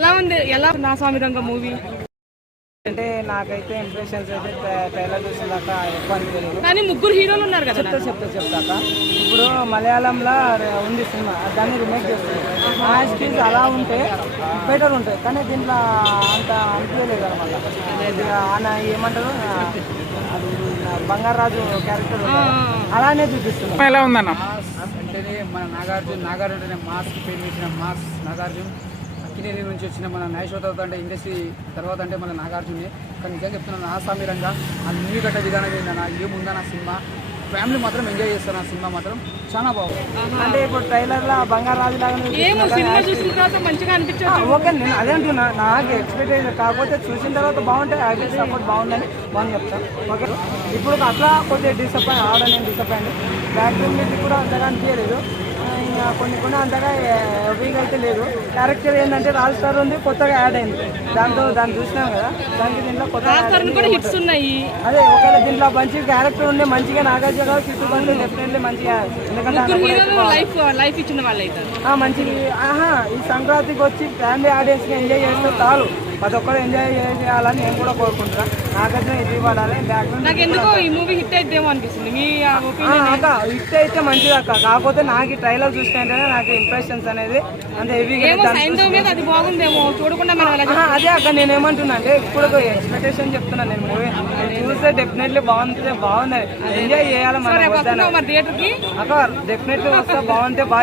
ఎలా ఉంది? ఎలా నా సామిరంగ మూవీ అంటే నాకైతే ఇంప్రెషన్స్ అయితే ట్రైలర్ చూసేదాకా ఎక్కువ అనిపించలేదు. కానీ ముగ్గురు హీరోలు ఉన్నారు కదా. చెప్తాక ఇప్పుడు మలయాళంలో ఉంది సినిమా, దాన్ని రిమేక్ చేస్తుంది. ఆ స్కిల్స్ అలా ఉంటే బెటర్ ఉంటాయి, కానీ దీంట్లో అంత అనిపించలేదు అనమాట. ఆయన ఏమంటారు, అది బంగారాజు క్యారెక్టర్ అలానే చూపిస్తుంది. ఎలా ఉందన్న? అంటేనే మన నాగార్జున అంటేనే మాస్ పేరు వేసిన మాస్ నాగార్జున. అక్కినేని నుంచి వచ్చిన మన నైషోత అంటే ఇండస్ట్రీ తర్వాత అంటే మన నాగార్జునే. కానీ నిజంగా చెప్తున్నాను, నా సామిరంగా ఆ మూవీ కట్టే విధానం ఏందన్నా, ఏముందన్న సినిమా ఫ్యామిలీ మాత్రం ఎంజాయ్ చేస్తారు. ఆ సినిమా మాత్రం చాలా బాగుంది. అంటే ఇప్పుడు ట్రైలర్ లో బంగారాజు లాగా ఓకే, నేను అదే అంటున్నా. నాకు ఎక్స్పెక్టేషన్ కాకపోతే చూసిన తర్వాత బాగుంటాయి, యాక్టింగ్ సపోర్ట్ బాగుందని బాగా చెప్తాను. ఓకే, ఇప్పుడు అట్లా కొద్దిగా డిసప్పాయింట్ ఆడ, నేను డిసప్పాయింట్. బ్యాక్గ్రౌండ్ మ్యూజిక్ కూడా అంతగా అనిపించలేదు, కొన్ని అంతగా వీక్ అయితే లేదు. క్యారెక్టర్ ఏంటంటే రాజ్ స్టార్ ఉంది, కొత్తగా యాడ్ అయింది. దాన్ని చూసినాం కదా, దానికి దీంట్లో కొత్తగా హిట్స్ ఉన్నాయి. అదే ఒకవేళ దీంట్లో మంచి క్యారెక్టర్ ఉండే, మంచిగా నాగార్జున గారు కిట్టు బండ్లు డెఫినెట్లీ మంచిగా, ఎందుకంటే లైఫ్ ఇచ్చిన వాళ్ళు అయితే మంచిగా. ఈ సంక్రాంతికి వచ్చి ఫ్యామిలీ ఆడియన్స్కి ఎంజాయ్ చేస్తే చాలు, ప్రతి ఒక్కరు ఎంజాయ్ చేయాలని నేను కూడా కోరుకుంటున్నాను. నాగార్జున ఇది పడాలి. నాకు ఎందుకో ఈ మూవీ హిట్ అయితేమో అనిపిస్తుంది. మీ హిట్ అయితే మంచిది అక్క, కాకపోతే నాకు ఈ ట్రైలర్ చూస్తుంటేనే నాకు ఇంప్రెషన్స్ అనేది అంత అది బాగుందేమో చూడకుండా అదే అక్క నేను ఏమంటున్నా అంటే, ఇప్పుడు ఎక్స్పెక్టేషన్ చెప్తున్నాను. నేను మూవీ చూస్తే డెఫినెట్లీ బాగుంది, ఎంజాయ్ చేయాలి మనం. థియేటర్ కి అక్క డెఫినెట్లీ వస్తే బాగుంటే బాగా